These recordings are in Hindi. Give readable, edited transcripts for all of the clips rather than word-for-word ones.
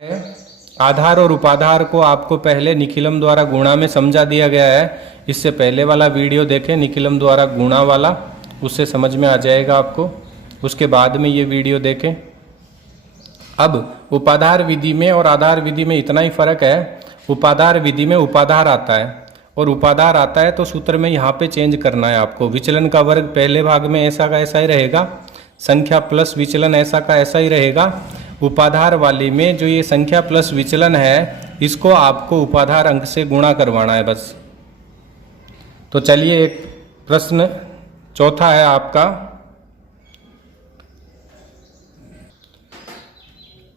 है। आधार और उपाधार को आपको पहले निखिलम द्वारा गुणा में समझा दिया गया है। इससे पहले वाला वीडियो देखें निखिलम द्वारा गुणा वाला, उससे समझ में आ जाएगा आपको। उसके बाद में ये वीडियो देखें। अब उपाधार विधि में और आधार विधि में इतना ही फर्क है, उपाधार विधि में उपाधार आता है और उपाधार आता है तो सूत्र में यहाँ पे चेंज करना है आपको। विचलन का वर्ग पहले भाग में ऐसा का ऐसा ही रहेगा, संख्या प्लस विचलन ऐसा का ऐसा ही रहेगा। उपाधार वाले में जो ये संख्या प्लस विचलन है, इसको आपको उपाधार अंक से गुणा करवाना है बस। तो चलिए एक प्रश्न चौथा है आपका,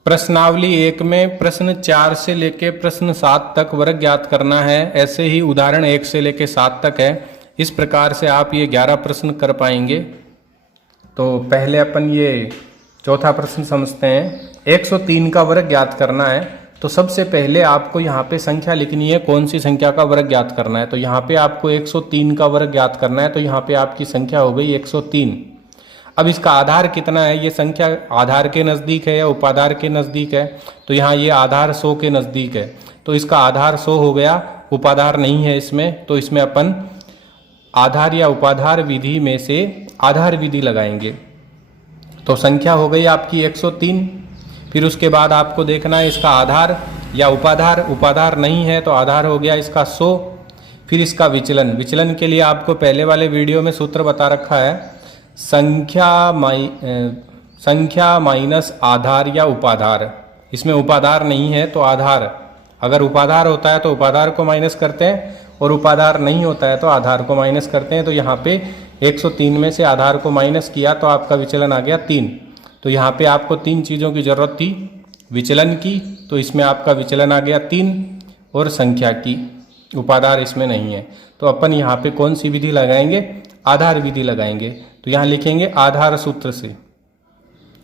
प्रश्नावली 1 में प्रश्न 4 से लेके प्रश्न 7 तक वर्ग ज्ञात करना है। ऐसे ही उदाहरण 1 से लेके 7 तक है। इस प्रकार से आप ये 11 प्रश्न कर पाएंगे। तो पहले अपन ये चौथा प्रश्न समझते हैं। 103 का वर्ग ज्ञात करना है। तो सबसे पहले आपको यहाँ पे संख्या लिखनी है, कौन सी संख्या का वर्ग ज्ञात करना है। तो यहाँ पे आपको 103 का वर्ग ज्ञात करना है। तो यहाँ पे आपकी संख्या हो गई 103। अब इसका आधार कितना है, ये संख्या आधार के नज़दीक है या उपाधार के नज़दीक है। तो यहाँ ये आधार 100 के नज़दीक है, तो इसका आधार 100 हो गया, उपाधार नहीं है इसमें। तो इसमें अपन आधार या उपाधार विधि में से आधार विधि लगाएंगे। तो संख्या हो गई आपकी 103। फिर उसके बाद आपको देखना है इसका आधार या उपाधार। उपाधार नहीं है तो आधार हो गया इसका 100। फिर इसका विचलन, विचलन के लिए आपको पहले वाले वीडियो में सूत्र बता रखा है, संख्या माइनस आधार या उपाधार। इसमें उपाधार नहीं है तो आधार, अगर उपाधार होता है तो उपाधार को माइनस करते हैं और उपाधार नहीं होता है तो आधार को माइनस करते हैं। तो यहाँ पे 103 में से आधार को माइनस किया तो आपका विचलन आ गया 3। तो यहाँ पे आपको 3 चीज़ों की जरूरत थी विचलन की, तो इसमें आपका विचलन आ गया 3 और संख्या की, उपाधार इसमें नहीं है। तो अपन यहाँ पे कौन सी विधि लगाएंगे, आधार विधि लगाएंगे। तो यहाँ लिखेंगे आधार सूत्र से,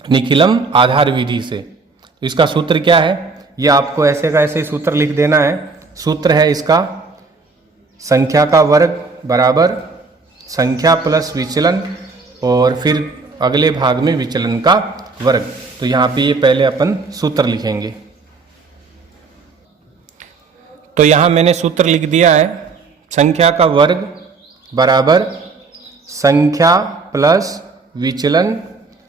निखिलम आधार विधि से। तो इसका सूत्र क्या है, ये आपको ऐसे का ऐसे सूत्र लिख देना है। सूत्र है इसका संख्या का वर्ग बराबर संख्या प्लस विचलन और फिर अगले भाग में विचलन का वर्ग। तो यहाँ पे ये पहले अपन सूत्र लिखेंगे। तो यहाँ मैंने सूत्र लिख दिया है, संख्या का वर्ग बराबर संख्या प्लस विचलन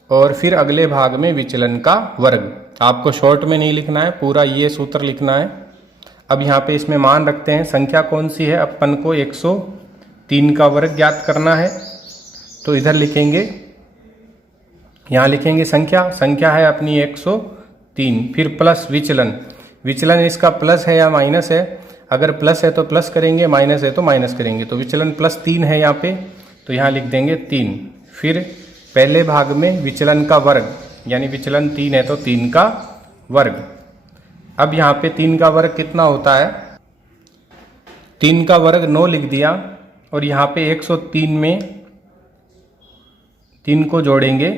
और फिर अगले भाग में विचलन का वर्ग। आपको शॉर्ट में नहीं लिखना है, पूरा ये सूत्र लिखना है। अब यहाँ पे इसमें मान रखते हैं, संख्या कौन सी है, अपन को 103 का वर्ग ज्ञात करना है। तो इधर लिखेंगे, यहाँ लिखेंगे संख्या है अपनी 103, फिर प्लस विचलन। विचलन इसका प्लस है या माइनस है, अगर प्लस है तो प्लस करेंगे, माइनस है तो माइनस करेंगे। तो विचलन प्लस 3 है यहाँ पे, तो यहाँ लिख देंगे 3। फिर पहले भाग में विचलन का वर्ग, यानी विचलन 3 है तो 3 का वर्ग। अब यहाँ पे 3 का वर्ग कितना होता है, 3 का वर्ग 9 लिख दिया और यहाँ पे 103 में 3 को जोड़ेंगे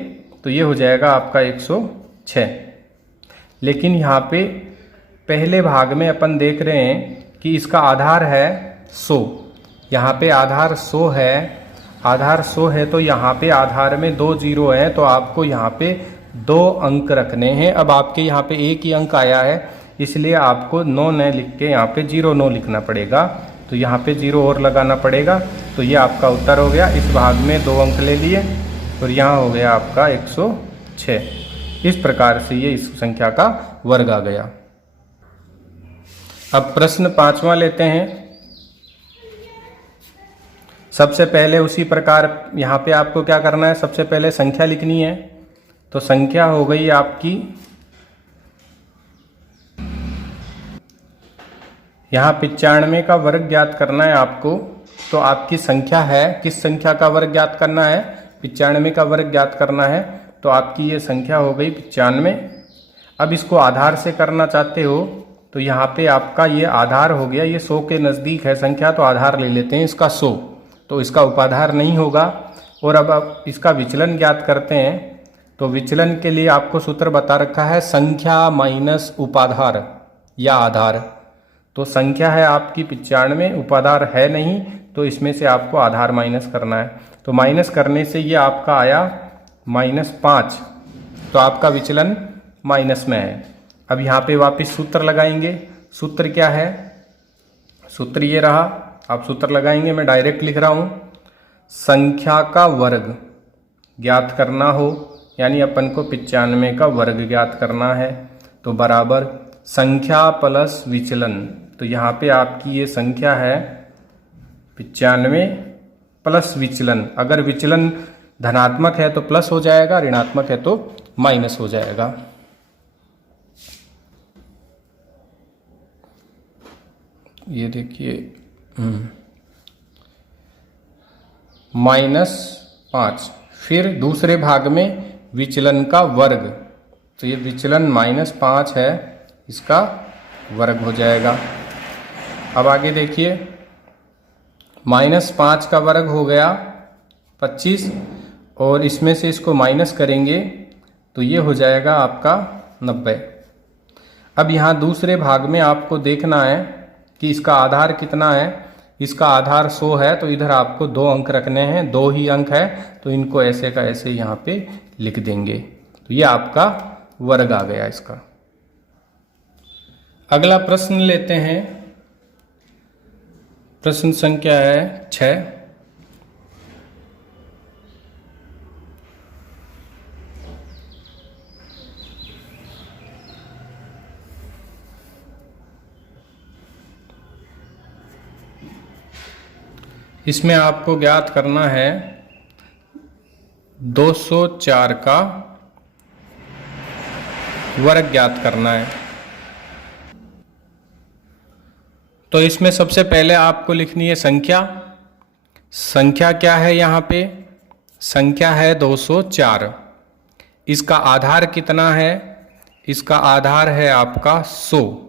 तो ये हो जाएगा आपका 106। लेकिन यहाँ पे पहले भाग में अपन देख रहे हैं कि इसका आधार है 100। यहाँ पे आधार 100 है, आधार 100 है तो यहाँ पे आधार में 2 जीरो है, तो आपको यहाँ पे 2 अंक रखने हैं। अब आपके यहाँ पे एक ही अंक आया है, इसलिए आपको 9 न लिख के यहाँ पे 09 लिखना पड़ेगा। तो यहाँ पे 0 और लगाना पड़ेगा। तो ये आपका उत्तर हो गया। इस भाग में 2 अंक ले लिए और यहाँ हो गया आपका 106। इस प्रकार से ये इस संख्या का वर्ग आ गया। अब प्रश्न 5वां लेते हैं। सबसे पहले उसी प्रकार यहाँ पे आपको क्या करना है, सबसे पहले संख्या लिखनी है। तो संख्या हो गई आपकी, यहाँ 95 का वर्ग ज्ञात करना है आपको। तो आपकी संख्या है, किस संख्या का वर्ग ज्ञात करना है, 95 का वर्ग ज्ञात करना है। तो आपकी ये संख्या हो गई 95। अब इसको आधार से करना चाहते हो तो यहाँ पे आपका ये आधार हो गया, ये 100 के नज़दीक है संख्या, तो आधार ले लेते हैं इसका 100। तो इसका उपाधार नहीं होगा। और अब आप इसका विचलन ज्ञात करते हैं। तो विचलन के लिए आपको सूत्र बता रखा है, संख्या माइनस उपाधार या आधार। तो संख्या है आपकी 95, उपाधार है नहीं, तो इसमें से आपको आधार माइनस करना है। तो माइनस करने से ये आपका आया -5। तो आपका विचलन माइनस में है। अब यहाँ पे वापस सूत्र लगाएंगे। सूत्र क्या है? सूत्र ये रहा, आप सूत्र लगाएंगे, मैं डायरेक्ट लिख रहा हूँ। संख्या का वर्ग ज्ञात करना हो, यानी अपन को 95 का वर्ग ज्ञात करना है, तो बराबर संख्या प्लस विचलन। तो यहाँ पे आपकी ये संख्या है 95 प्लस विचलन। अगर विचलन धनात्मक है तो प्लस हो जाएगा, ऋणात्मक है तो माइनस हो जाएगा। ये देखिए -5। फिर दूसरे भाग में विचलन का वर्ग, तो ये विचलन -5 है, इसका वर्ग हो जाएगा। अब आगे देखिए, -5 का वर्ग हो गया 25, और इसमें से इसको माइनस करेंगे तो ये हो जाएगा आपका 90। अब यहाँ दूसरे भाग में आपको देखना है कि इसका आधार कितना है। इसका आधार 100 है, तो इधर आपको 2 अंक रखने हैं, 2 ही अंक है, तो इनको ऐसे का ऐसे यहाँ पे लिख देंगे। तो ये आपका वर्ग आ गया इसका। अगला प्रश्न लेते हैं। प्रश्न संख्या है 6। इसमें आपको ज्ञात करना है 204 का वर्ग ज्ञात करना है। तो इसमें सबसे पहले आपको लिखनी है संख्या। संख्या क्या है? यहाँ पे संख्या है 204। इसका आधार कितना है? इसका आधार है आपका 100।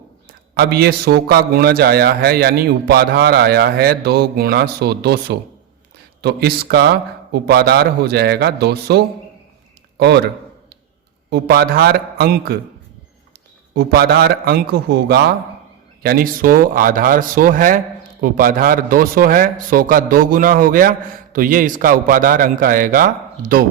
अब ये 100 का गुणज आया है, यानी उपाधार आया है 2 गुणा 100, 200। तो इसका उपाधार हो जाएगा 200, और उपाधार अंक होगा, यानी 100 आधार 100 है, उपाधार 200 है, 100 का 2 गुना हो गया, तो ये इसका उपाधार अंक आएगा 2।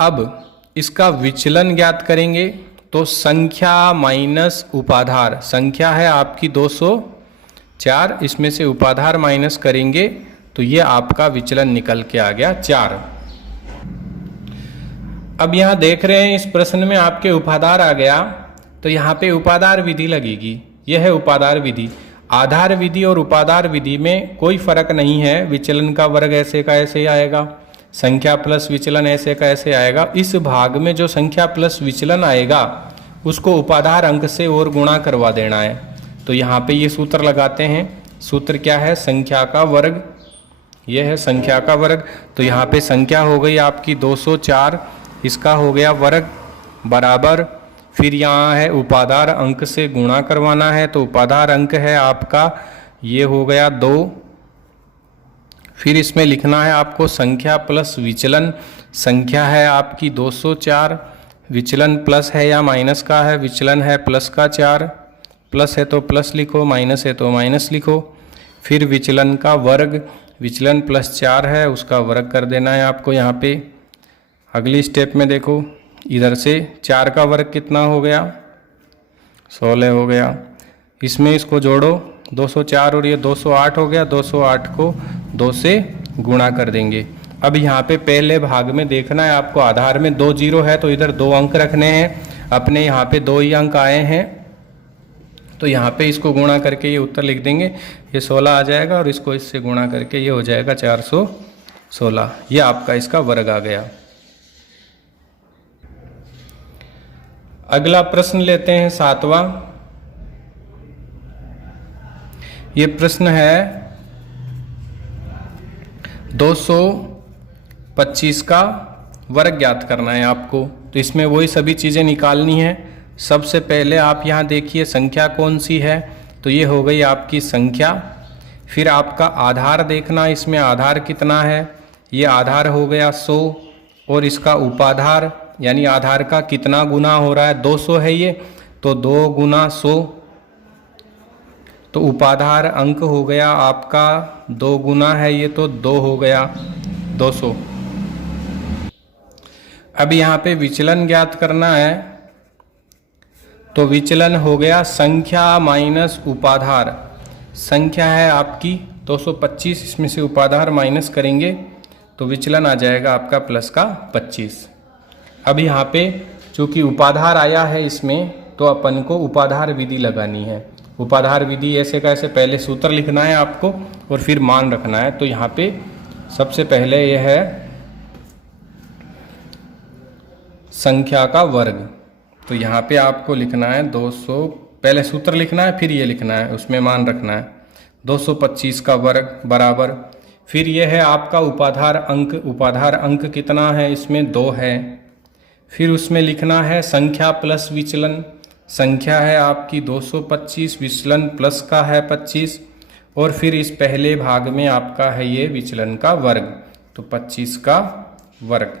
अब इसका विचलन ज्ञात करेंगे, तो संख्या माइनस उपाधार, संख्या है आपकी 204, इसमें से उपाधार माइनस करेंगे तो ये आपका विचलन निकल के आ गया 4। अब यहाँ देख रहे हैं इस प्रश्न में आपके उपाधार आ गया, तो यहाँ पे उपाधार विधि लगेगी। यह है उपाधार विधि। आधार विधि और उपाधार विधि में कोई फर्क नहीं है। विचलन का वर्ग ऐसे का ऐसे आएगा, संख्या प्लस विचलन ऐसे का ऐसे आएगा। इस भाग में जो संख्या प्लस विचलन आएगा उसको उपाधार अंक से और गुणा करवा देना है। तो यहाँ पे ये सूत्र लगाते हैं। सूत्र क्या है? संख्या का वर्ग। ये है संख्या का वर्ग। तो यहाँ पे संख्या हो गई आपकी 204, इसका हो गया वर्ग, बराबर, फिर यहाँ है उपाधार अंक से गुणा करवाना है, तो उपाधार अंक है आपका, ये हो गया 2। फिर इसमें लिखना है आपको संख्या प्लस विचलन। संख्या है आपकी 204, विचलन प्लस है या माइनस का है? विचलन है प्लस का 4, प्लस है तो प्लस लिखो, माइनस है तो माइनस लिखो। फिर विचलन का वर्ग, विचलन +4 है, उसका वर्ग कर देना है आपको यहाँ पे। अगली स्टेप में देखो, इधर से 4 का वर्ग कितना हो गया? 16 हो गया। इसमें इसको जोड़ो, 204 और ये 208 हो गया। 208 को 2 से गुणा कर देंगे। अब यहाँ पे पहले भाग में देखना है आपको, आधार में 2 0 है, तो इधर 2 अंक रखने हैं अपने। यहाँ पे 2 ही अंक आए हैं, तो यहाँ पे इसको गुणा करके ये उत्तर लिख देंगे। ये 16 आ जाएगा, और इसको इससे गुणा करके ये हो जाएगा 416। ये आपका इसका वर्ग आ गया। अगला प्रश्न लेते हैं 7वां। ये प्रश्न है 225 का वर्ग ज्ञात करना है आपको। तो इसमें वही सभी चीज़ें निकालनी है। सबसे पहले आप यहाँ देखिए संख्या कौन सी है, तो ये हो गई आपकी संख्या। फिर आपका आधार देखना, इसमें आधार कितना है? ये आधार हो गया 100, और इसका उपाधार यानी आधार का कितना गुना हो रहा है? 200 है ये, तो 2 गुना 100, तो उपाधार अंक हो गया आपका 2 गुना है ये, तो 2 हो गया 200। अब यहाँ पे विचलन ज्ञात करना है, तो विचलन हो गया संख्या माइनस उपाधार। संख्या है आपकी 225, इसमें से उपाधार माइनस करेंगे तो विचलन आ जाएगा आपका प्लस का 25। अब यहाँ पे चूंकि उपाधार आया है इसमें, तो अपन को उपाधार विधि लगानी है। उपाधार विधि ऐसे का ऐसे पहले सूत्र लिखना है आपको और फिर मान रखना है। तो यहाँ पे सबसे पहले यह है संख्या का वर्ग, तो यहाँ पे आपको लिखना है 200, पहले सूत्र लिखना है फिर ये लिखना है, उसमें मान रखना है 225 का वर्ग बराबर, फिर यह है आपका उपाधार अंक। उपाधार अंक कितना है इसमें 2 है। फिर उसमें लिखना है संख्या प्लस विचलन। संख्या है आपकी 225, विचलन प्लस का है 25, और फिर इस पहले भाग में आपका है ये विचलन का वर्ग, तो 25 का वर्ग।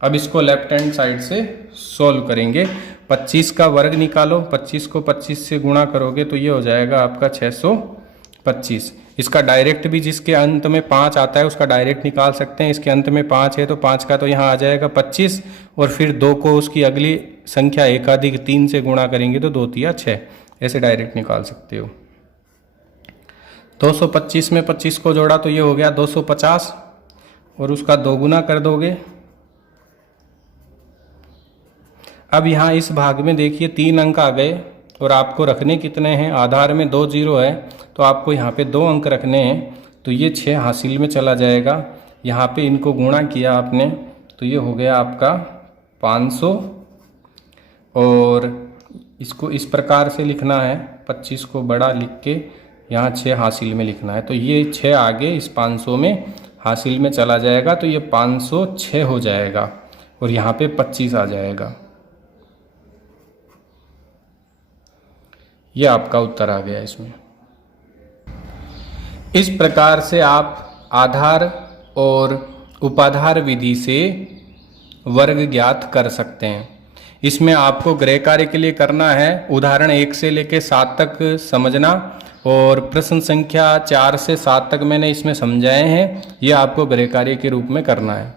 अब इसको लेफ्ट हैंड साइड से सॉल्व करेंगे। 25 का वर्ग निकालो, 25 को 25 से गुणा करोगे तो ये हो जाएगा आपका 625। इसका डायरेक्ट भी जिसके अंत में 5 आता है उसका डायरेक्ट निकाल सकते हैं। इसके अंत में 5 है तो 5 का तो यहाँ आ जाएगा 25, और फिर 2 को उसकी अगली संख्या एकाधिक 3 से गुणा करेंगे तो 2 तिया 6, ऐसे डायरेक्ट निकाल सकते हो। 225 में 25 को जोड़ा तो ये हो गया 250, और उसका 2 गुना कर दोगे। अब यहाँ इस भाग में देखिए 3 अंक आ गए, और आपको रखने कितने हैं, आधार में 2 जीरो है तो आपको यहाँ पे 2 अंक रखने हैं, तो ये 6 हासिल में चला जाएगा। यहाँ पे इनको गुणा किया आपने तो ये हो गया आपका 500, और इसको इस प्रकार से लिखना है, 25 को बड़ा लिख के यहाँ 6 हासिल में लिखना है, तो ये 6 आगे इस 500 में हासिल में चला जाएगा, तो ये 506 हो जाएगा, और यहाँ पे 25 आ जाएगा। ये आपका उत्तर आ गया इसमें। इस प्रकार से आप आधार और उपाधार विधि से वर्ग ज्ञात कर सकते हैं। इसमें आपको गृह कार्य के लिए करना है उदाहरण 1 से लेकर 7 तक समझना, और प्रश्न संख्या 4 से 7 तक मैंने इसमें समझाए हैं, ये आपको गृह कार्य के रूप में करना है।